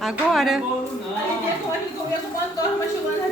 Agora. Bolo não. Aí vem com uma torre, mas chegou na